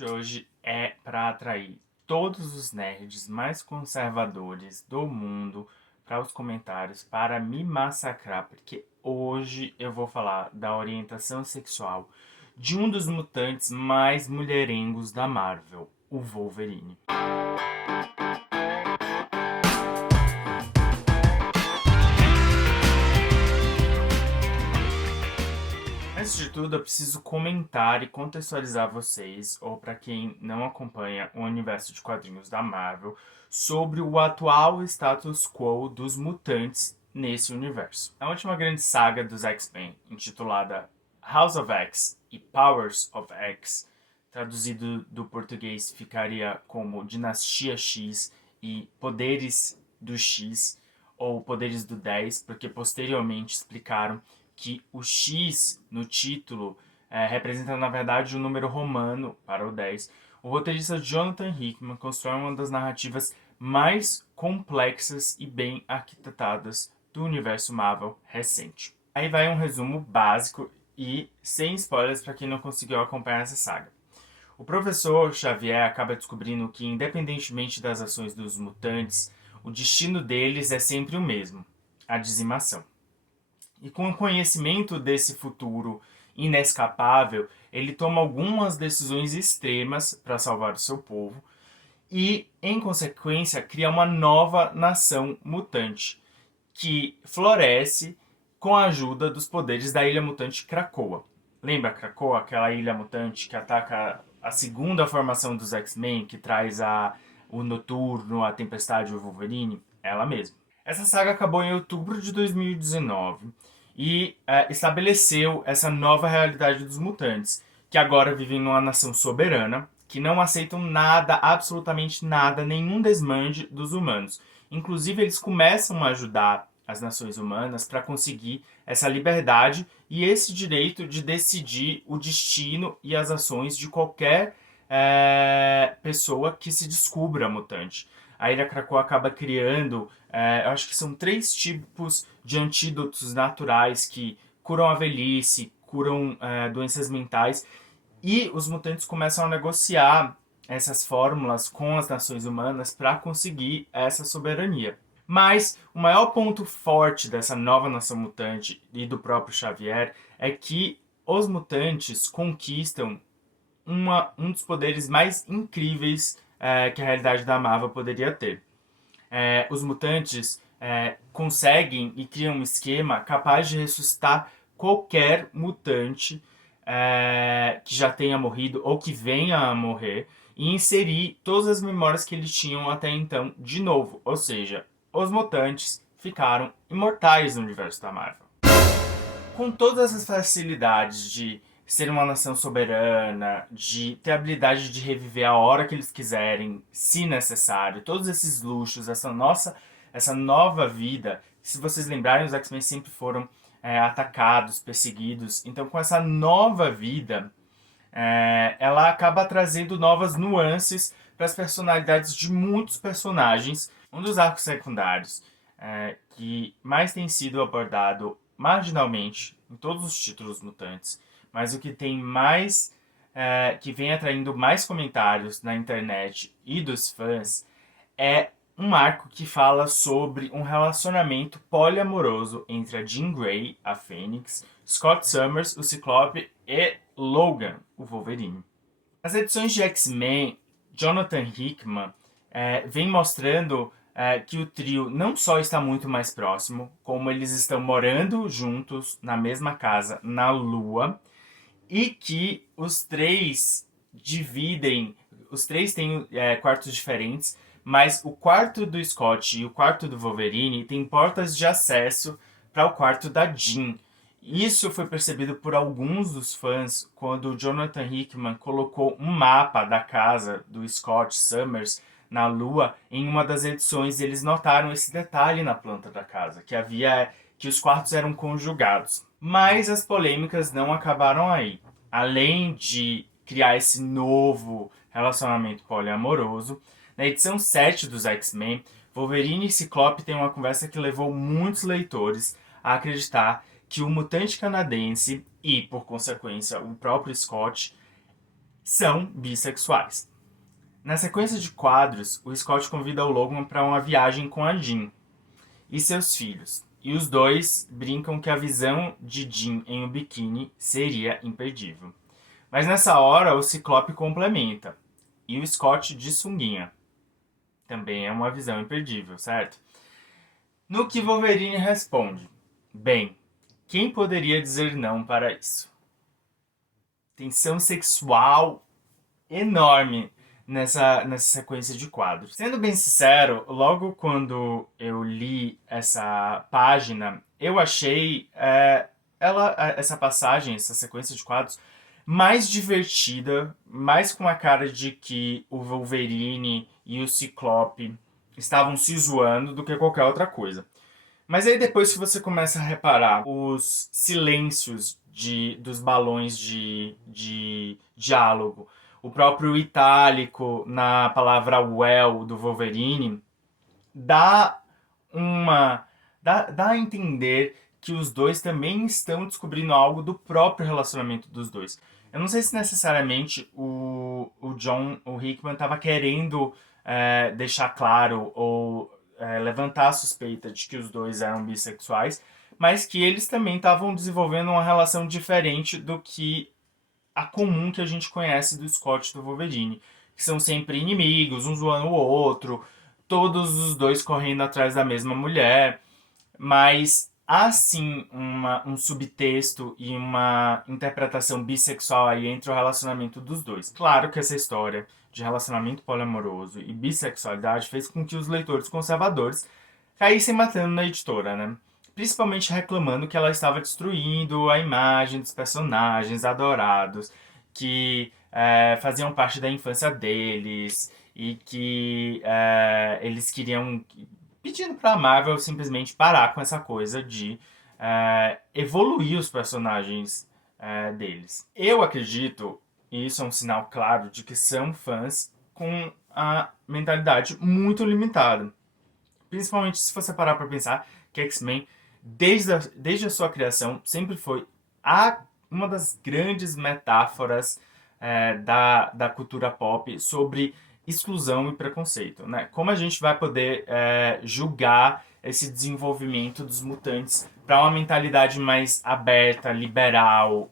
de hoje é para atrair todos os nerds mais conservadores do mundo para os comentários para me massacrar, porque hoje eu vou falar da orientação sexual de um dos mutantes mais mulherengos da Marvel, o Wolverine. Antes de tudo, eu preciso comentar e contextualizar vocês, ou para quem não acompanha o universo de quadrinhos da Marvel, sobre o atual status quo dos mutantes nesse universo. A última grande saga dos X-Men, intitulada House of X e Powers of X, traduzido do português ficaria como Dinastia X e Poderes do X, ou Poderes do 10, porque posteriormente explicaram que o X no título representa, na verdade, o número romano para o 10. O roteirista Jonathan Hickman constrói uma das narrativas mais complexas e bem arquitetadas do universo Marvel recente. Aí vai um resumo básico e sem spoilers para quem não conseguiu acompanhar essa saga. O professor Xavier acaba descobrindo que, independentemente das ações dos mutantes, o destino deles é sempre o mesmo: a dizimação. E com o conhecimento desse futuro inescapável, ele toma algumas decisões extremas para salvar o seu povo e, em consequência, cria uma nova nação mutante, que floresce com a ajuda dos poderes da Ilha Mutante Krakoa. Lembra Krakoa, aquela ilha mutante que ataca a segunda formação dos X-Men, que traz o Noturno, a Tempestade e o Wolverine? Ela mesma. Essa saga acabou em outubro de 2019 e estabeleceu essa nova realidade dos mutantes, que agora vivem numa nação soberana, que não aceitam nada, absolutamente nada, nenhum desmande dos humanos. Inclusive, eles começam a ajudar as nações humanas para conseguir essa liberdade e esse direito de decidir o destino e as ações de qualquer pessoa que se descubra mutante. A Ilha Krakoa acaba criando, eu acho que são 3 tipos de antídotos naturais que curam a velhice, curam doenças mentais, e os mutantes começam a negociar essas fórmulas com as nações humanas para conseguir essa soberania. Mas o maior ponto forte dessa nova nação mutante e do próprio Xavier é que os mutantes conquistam um dos poderes mais incríveis que a realidade da Marvel poderia ter. Os mutantes conseguem e criam um esquema capaz de ressuscitar qualquer mutante que já tenha morrido ou que venha a morrer e inserir todas as memórias que eles tinham até então de novo. Ou seja, os mutantes ficaram imortais no universo da Marvel. Com todas essas facilidades de ser uma nação soberana, de ter a habilidade de reviver a hora que eles quiserem, se necessário, todos esses luxos, essa nova vida. Se vocês lembrarem, os X-Men sempre foram atacados, perseguidos. Então, com essa nova vida, ela acaba trazendo novas nuances para as personalidades de muitos personagens. Um dos arcos secundários que mais tem sido abordado marginalmente em todos os títulos mutantes, mas o que tem mais que vem atraindo mais comentários na internet e dos fãs é um arco que fala sobre um relacionamento poliamoroso entre a Jean Grey, a Fênix, Scott Summers, o Ciclope, e Logan, o Wolverine. Nas edições de X-Men, Jonathan Hickman vem mostrando que o trio não só está muito mais próximo, como eles estão morando juntos na mesma casa na Lua, e que os três têm quartos diferentes, mas o quarto do Scott e o quarto do Wolverine têm portas de acesso para o quarto da Jean. Isso foi percebido por alguns dos fãs quando o Jonathan Hickman colocou um mapa da casa do Scott Summers na Lua em uma das edições. Eles notaram esse detalhe na planta da casa, que os quartos eram conjugados. Mas as polêmicas não acabaram aí. Além de criar esse novo relacionamento poliamoroso, na edição 7 dos X-Men, Wolverine e Ciclope têm uma conversa que levou muitos leitores a acreditar que o mutante canadense e, por consequência, o próprio Scott são bissexuais. Na sequência de quadros, o Scott convida o Logan para uma viagem com a Jean e seus filhos, e os dois brincam que a visão de Jean em um biquíni seria imperdível. Mas nessa hora, o Ciclope complementa, e o Scott de sunguinha. Também é uma visão imperdível, certo? No que Wolverine responde: bem, quem poderia dizer não para isso? Tensão sexual enorme nessa sequência de quadros. Sendo bem sincero, logo quando eu li essa página, eu achei essa passagem, essa sequência de quadros, mais divertida, mais com a cara de que o Wolverine e o Ciclope estavam se zoando do que qualquer outra coisa. Mas aí depois que você começa a reparar os silêncios dos balões de diálogo, o próprio itálico na palavra well do Wolverine, dá dá a entender que os dois também estão descobrindo algo do próprio relacionamento dos dois. Eu não sei se necessariamente o Hickman estava querendo deixar claro ou levantar a suspeita de que os dois eram bissexuais, mas que eles também estavam desenvolvendo uma relação diferente do que a comum que a gente conhece do Scott e do Wolverine, que são sempre inimigos, um zoando o outro, todos os dois correndo atrás da mesma mulher, mas há sim um subtexto e uma interpretação bissexual aí entre o relacionamento dos dois. Claro que essa história de relacionamento poliamoroso e bissexualidade fez com que os leitores conservadores caíssem matando na editora, né? Principalmente reclamando que ela estava destruindo a imagem dos personagens adorados, que faziam parte da infância deles e que eles queriam pedindo para a Marvel simplesmente parar com essa coisa de evoluir os personagens deles. Eu acredito, e isso é um sinal claro, de que são fãs com a mentalidade muito limitada. Principalmente se você parar para pensar que X-Men, desde a sua criação, sempre foi uma das grandes metáforas da cultura pop sobre exclusão e preconceito, né? Como a gente vai poder julgar esse desenvolvimento dos mutantes para uma mentalidade mais aberta, liberal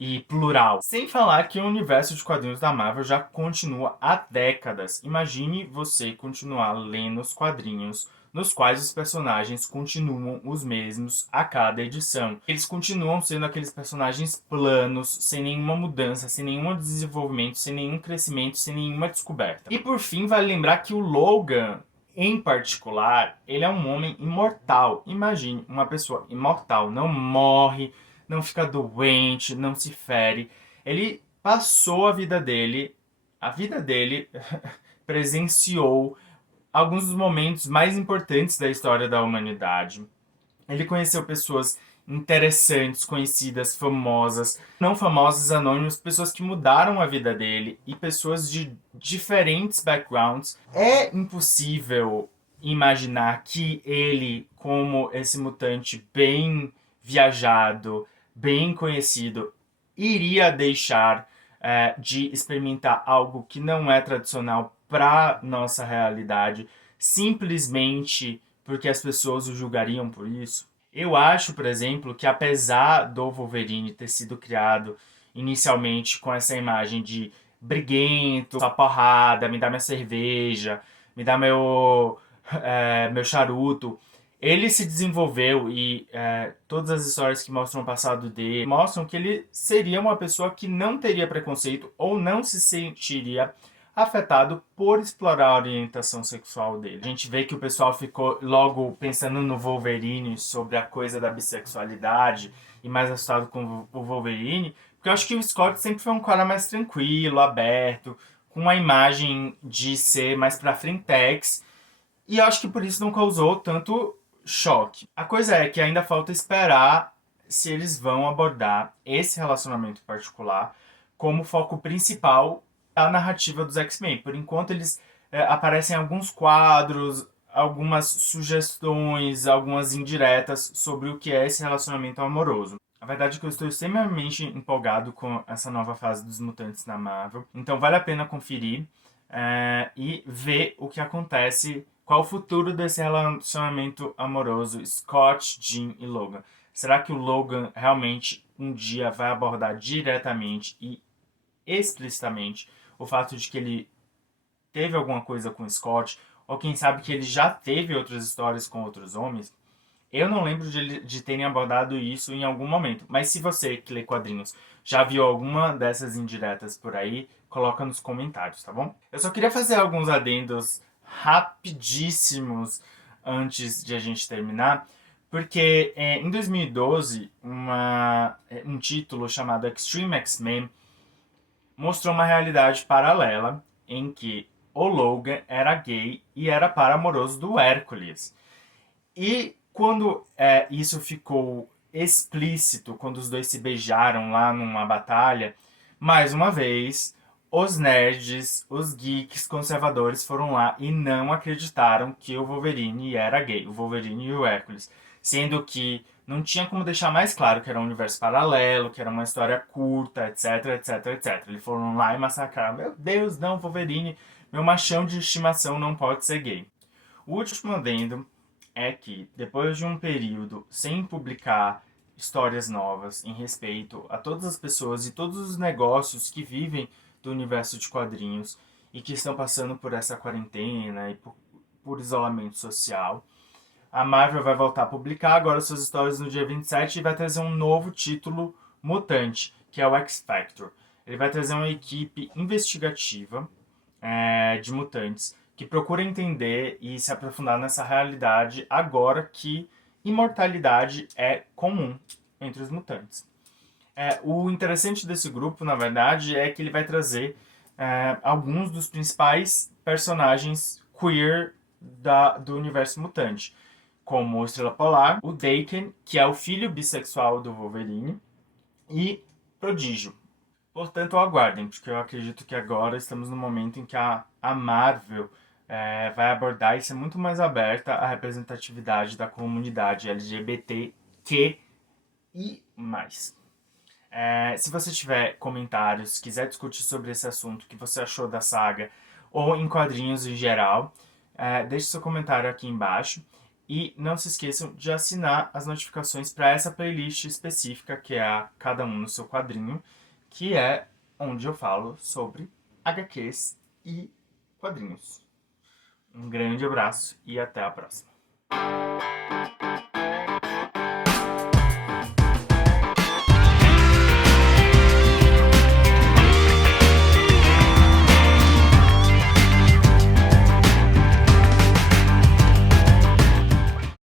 e plural? Sem falar que o universo de quadrinhos da Marvel já continua há décadas. Imagine você continuar lendo os quadrinhos nos quais os personagens continuam os mesmos a cada edição. Eles continuam sendo aqueles personagens planos, sem nenhuma mudança, sem nenhum desenvolvimento, sem nenhum crescimento, sem nenhuma descoberta. E por fim, vale lembrar que o Logan, em particular, ele é um homem imortal. Imagine uma pessoa imortal, não morre, não fica doente, não se fere. Ele passou a vida dele presenciou alguns dos momentos mais importantes da história da humanidade. Ele conheceu pessoas interessantes, conhecidas, famosas, não famosas, anônimos, pessoas que mudaram a vida dele e pessoas de diferentes backgrounds. É impossível imaginar que ele, como esse mutante bem viajado, bem conhecido, iria deixar de experimentar algo que não é tradicional para nossa realidade, simplesmente porque as pessoas o julgariam por isso. Eu acho, por exemplo, que apesar do Wolverine ter sido criado inicialmente com essa imagem de briguento, só porrada, me dá minha cerveja, me dá meu charuto, ele se desenvolveu e todas as histórias que mostram o passado dele mostram que ele seria uma pessoa que não teria preconceito ou não se sentiria afetado por explorar a orientação sexual dele. A gente vê que o pessoal ficou logo pensando no Wolverine sobre a coisa da bissexualidade e mais assustado com o Wolverine, porque eu acho que o Scott sempre foi um cara mais tranquilo, aberto, com a imagem de ser mais pra frentex, e eu acho que por isso não causou tanto choque. A coisa é que ainda falta esperar se eles vão abordar esse relacionamento particular como foco principal da narrativa dos X-Men. Por enquanto eles aparecem em alguns quadros, algumas sugestões, algumas indiretas sobre o que é esse relacionamento amoroso. A verdade é que eu estou extremamente empolgado com essa nova fase dos mutantes na Marvel. Então vale a pena conferir e ver o que acontece, qual o futuro desse relacionamento amoroso Scott, Jean e Logan. Será que o Logan realmente um dia vai abordar diretamente e explicitamente o fato de que ele teve alguma coisa com o Scott, ou quem sabe que ele já teve outras histórias com outros homens? Eu não lembro de terem abordado isso em algum momento, mas se você que lê quadrinhos já viu alguma dessas indiretas por aí, coloca nos comentários, tá bom? Eu só queria fazer alguns adendos rapidíssimos antes de a gente terminar, porque em 2012, um título chamado Extreme X-Men mostrou uma realidade paralela em que o Logan era gay e era par amoroso do Hércules. E quando isso ficou explícito, quando os dois se beijaram lá numa batalha, mais uma vez, os nerds, os geeks conservadores foram lá e não acreditaram que o Wolverine era gay, o Wolverine e o Hércules. Sendo que não tinha como deixar mais claro que era um universo paralelo, que era uma história curta, etc, etc, etc. Eles foram lá e massacraram. Meu Deus, não, Wolverine, meu machão de estimação não pode ser gay. O último adendo é que, depois de um período sem publicar histórias novas em respeito a todas as pessoas e todos os negócios que vivem do universo de quadrinhos e que estão passando por essa quarentena e por isolamento social, a Marvel vai voltar a publicar agora suas histórias no dia 27 e vai trazer um novo título mutante, que é o X Factor. Ele vai trazer uma equipe investigativa de mutantes que procura entender e se aprofundar nessa realidade agora que imortalidade é comum entre os mutantes. O interessante desse grupo, na verdade, é que ele vai trazer alguns dos principais personagens queer do universo mutante, como o Estrela Polar, o Daken, que é o filho bissexual do Wolverine, e Prodígio. Portanto, aguardem, porque eu acredito que agora estamos no momento em que a Marvel vai abordar e ser muito mais aberta à representatividade da comunidade LGBTQ e mais. Se você tiver comentários, quiser discutir sobre esse assunto, o que você achou da saga, ou em quadrinhos em geral, deixe seu comentário aqui embaixo. E não se esqueçam de assinar as notificações para essa playlist específica, que é a Cada Um no Seu Quadrinho, que é onde eu falo sobre HQs e quadrinhos. Um grande abraço e até a próxima.